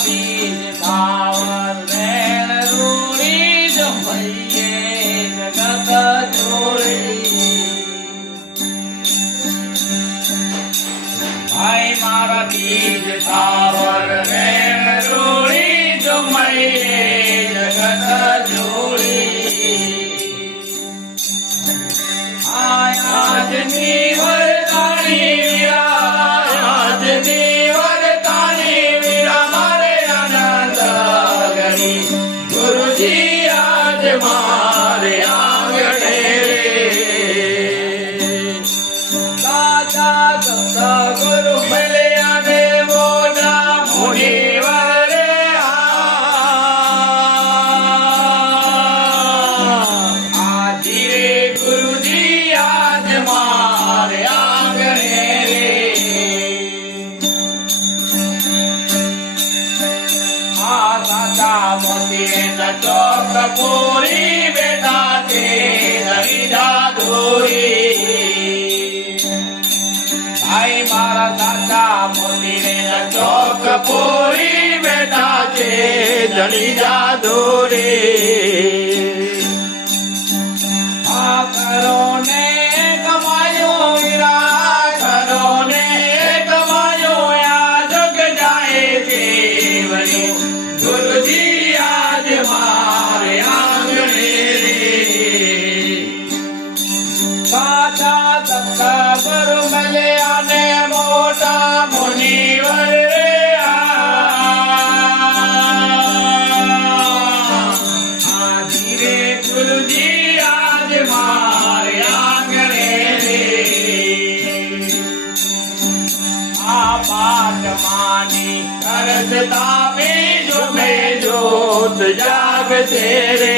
બીજ થાવર વેણ રૂડી જમૈયે જગત જોડી ભાઈ મારા બીજ થાવર વેણ રૂડી જમૈયે જગત જોડી આજની વરદાની વીરા આજની વરદાની વીરા મારે આનંદ ગણી ગુરુજી આજ મારે આંગણે દાદા દત્તા ગુરુ મળ્યા ને મોટા મુનિવર રે આજી રે ગુરુજી આજ મારે આંગણે રે આ દાદા મોતી ન ચોક પૂરી બેઠા છે હરિદા દોરી ભાઈ મારા દાદા મોતી ન ચોક પૂરી બેઠા છે ધણી જાદોરી આ કરો ને કમાયો વીરા કરો ને કમાયો આ જગ જાય છે વળી ગુરુજી આજ મારે આંગણે રે સાચા દત્તા ગુરુ મળ્યા ને મોટા મુનિવર રે આજી રે ગુરુજી આજ મારે આંગણે રે આ પાઠ માની કરતા બીજો મેં જોત જાગશે રે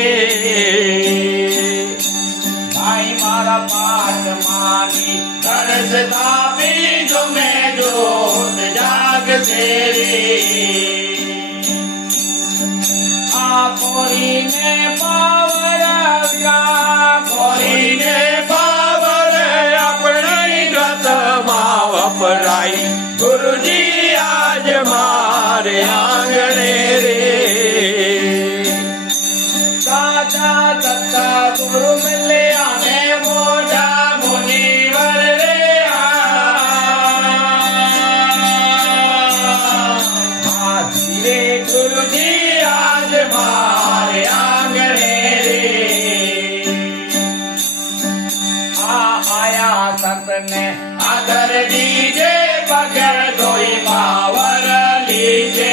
ભાઈ મારા પાઠ માની કરતા બીજો મેં જોત જાગશે રે આ કોઈને પાવર આવ્યા કોઈને પાવર આપણી ગતમાં વપરાય ગુરુજી આજ મારે આંગણે રે સાચા દત્તા ગુરુ મળ્યા ને મોટા મુનિવર રે આજી રે ગુરુજી આજ મારે આંગણે રે આ આયા સતને આદર દીજે પગર ધોઈ પાવર લીજે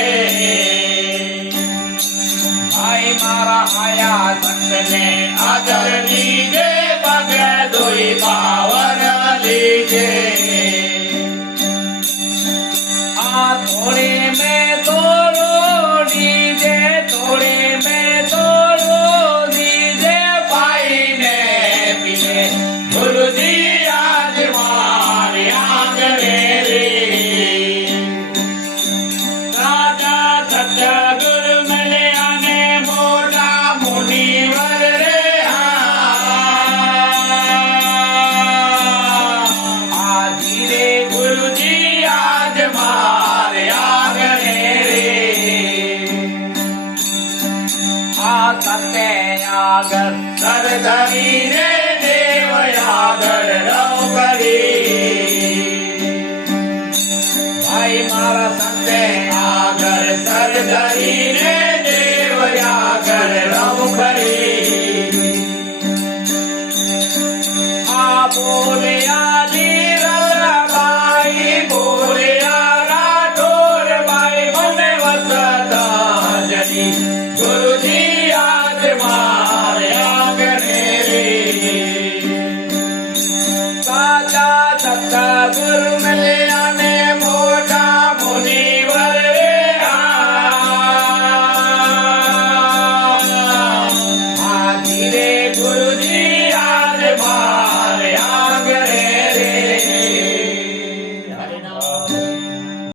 ભાઈ મારા આયા સંતને આદર દીજે પગર ધોઈ પાવર લીજે આ થોડે મેં તોડો દીજે થોડે મેં તોડો દીજે ભાઈને પીને ગુરુજી આજ મારે આંગણે રે દાદા દત્તા ગુરુ મળ્યા ને મોટા મુનિવર રે આજી રે ગુરુજી આજ મારે આંગણે રે આ સતે આગળ સર ધરીને દેવ આગળ રવ કરી ભાઈ મારા સંતે આગળ સર ધરીને દેવ આગળ રવ કરી આ બોલ્યા